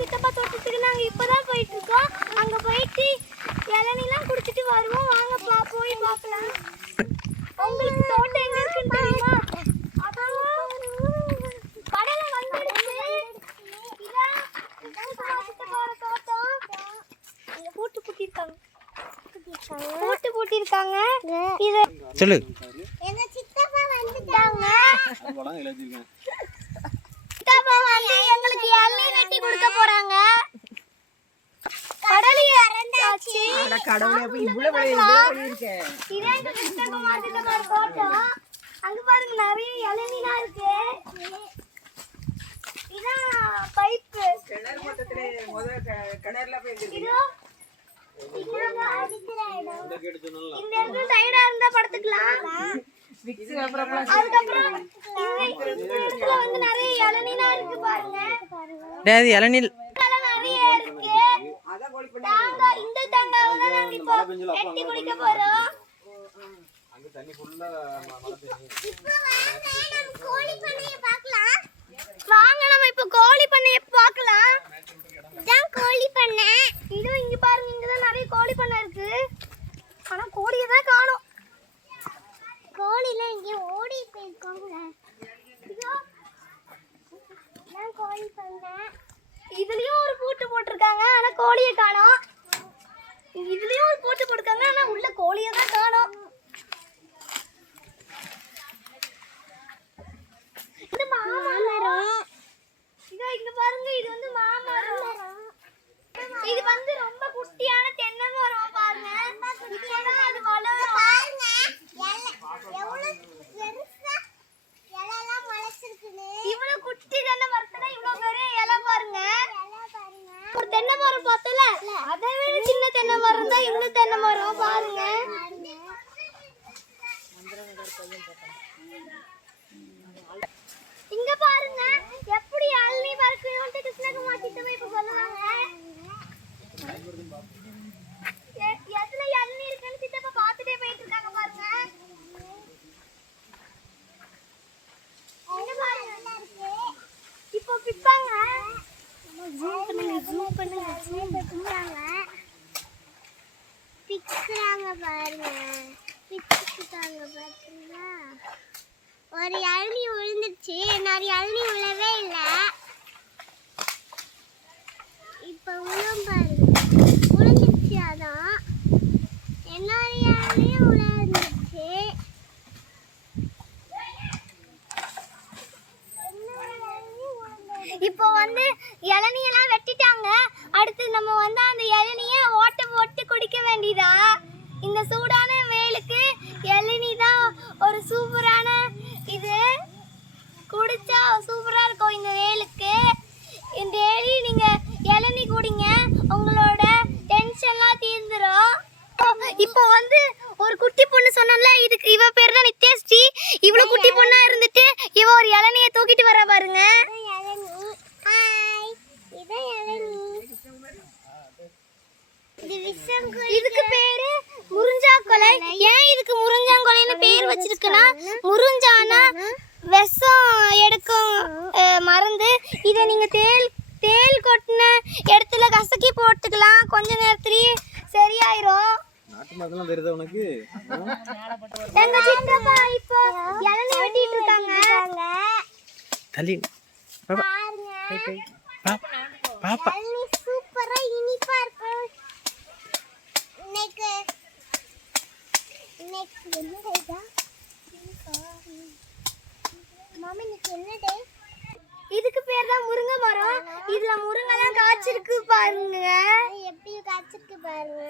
சித்தப்பா தோட்டத்துக்கு நாங்க இப்பதான் போயிட்டு இருக்கோம். அங்க போயிட்டு இளநீலாம் குடிச்சிட்டு வருவோம். வாங்க போய் பார்க்கலாம். உங்களுக்கு தோட்டம் எங்க இருக்குன்னு தெரியுமா? கடலை வந்துடுச்சு. இதான் சித்தப்பாவோட தோட்டம். பூட்டு பூட்டிருக்காங்க. இது சொல்லு. எங்க சித்தப்பா வந்துட்டாங்க. சித்தப்பா வந்து எங்களுக்கு இளநீர் வெட்டி கொடுக்க போறாங்க. கடலைய அறந்தாச்சு. அட கடவுளே, அப்ப இவ்வளவு வழி இருக்கே. இதே எங்க சித்தப்பா சித்தப்பாவோட தோட்டம். அங்க பாருங்க நிறைய இளநீரா இருக்கு. இதான் பைப். கிணறு மொத்தத்துல கிணறுல போய் இதோ இங்க அடிக்கிற இடம். இந்த இடத்துல சைடா இருந்தா படுத்துக்கலாம். அதுக்கப்புறம் இதுல வந்து நிறைய இளநீரா இருக்கு பாருங்க. டேய் இளநீர் நிறைய இருக்கு. தேங்காய், இந்த தேங்காவை தான் நாங்க இப்போ வெட்டி குடிக்க போறோம். அங்க தண்ணி ஃபுல்லா மழை பெய்யுது. இப்போ வாங்க நம்ம கோழி பண்ணைய பார்க்கலாம். வாங்க நம்ம இப்போ கோழி பண்ணைய பார்க்கலாம். இதான் கோழி பண்ணை. இதோ இங்க பாருங்க, இங்க தான் நிறைய கோழி பண்ணை இருக்கு. ஆனா கோழியை தான் காணோம். கோழிலாம் இங்க ஓடி போயிருக்காங்க. இதோ இதான் கோழி பண்ணை. இதுலயும் ஒரு பூட்டு போட்டிருக்காங்க. ஆனா கோழியை காணோம். இதுலயும் ஒரு பூட்டு போட்டிருக்காங்க. ஆனா உள்ள கோழியை தான் காணோம். இது மாமரம். இதோ இங்க பாருங்க, இது வந்து மாமரம். இது வந்து ரொம்ப குட்டியான தென்னை மரம் பாருங்க. இப்பதான் அது வளரும் பாருங்க. எவ்வளவு பெருசா இலைலாம் முளைச்சிருக்குன்னு. இவ்வளவு குட்டி தென்னை மரத்துல இவ்வளவு பெரிய இலை பாருங்க. ஒரு தென்னை மரம் பார்த்தல, அதை விட சின்ன தென்னை மரம் தான் இந்த தென்னை மரம் பாருங்க. இங்க பாருங்க எப்படி அள்ளி பறக்குன்னு கிருஷ்ணகுமார் சித்தப்பா இப்ப சொல்லுவாங்க. எதுல அள்ளி இருக்குன்னு சித்தப்பா பார்த்துட்டே போயிட்டு இருக்காங்க பாருங்க. இங்க பாருங்க நல்லா இருக்கு. இப்போ பிப்பாங்க. ஜூம் பண்ணுங்க. பிக்கிறாங்க பாருங்க. பிச்சுட்டாங்க பாத்தீங்களா? ஒரு இளநீ விழுந்துருச்சு. இன்னொரு இளநீ விழவே இல்லை. இப்போ விழும் பாருங்க. விழுந்துருச்சு. அதான் இன்னொரு இளநியும் விழுந்துருச்சு. இப்போ வந்து இளநியெல்லாம் வெட்டிட்டாங்க. அடுத்து நம்ம வந்து அந்த இளநிய ஓட்ட போட்டு குடிக்க வேண்டியதா. இந்த சூடான வெயிலுக்கு இளநீ தான் ஒரு சூப்பரான இது. குடிச்சா சூப்பரா இருக்கும் இந்த வெயிலுக்கு. இந்த டெய்லி நீங்க இளநீ குடிங்க, உங்களோட டென்ஷன்லாம் தீர்ந்துரும். இப்போ வந்து ஒரு குட்டி பொண்ணு சொன்னல, இதுக்கு இவ பேர் தான் நித்யஸ்ரீ. இவ்வளவு குட்டி பொண்ணா இருந்துட்டு இவ ஒரு இளநிய தூக்கிட்டு வர பாருங்க. இதுக்கு பேரு முருஞ்சாங்கொலை. ஏன் இதுக்கு முருஞ்சாங்கொலைன்னு பேர் வச்சிருக்குன்னா, முருஞ்சானா விஷம் எடுக்கும் மருந்து. இதை நீங்க தேல் கொட்டின இடத்துல கசக்கி போட்டுக்கலாம். கொஞ்ச நேரத்திலேயே சரியாயிரும். நாட்டு மருந்துலாம் தெரியுதா உனக்கு? எங்க சித்தப்பா இப்போ இளநீ வெட்டிட்டு இருக்காங்க. தள்ளி பாப்பா பாப்பா இளநீ சூப்பரா இனிப்பா இருக்கும். இன்னைக்கு என்ன டேடா? மாமி இன்னைக்கு என்ன டே? இதுக்கு பேர் தான் முருங்கை மரம். இதுல முருங்கைலாம் காய்ச்சிருக்கு பாருங்க. எப்படி காய்ச்சிருக்கு பாருங்க.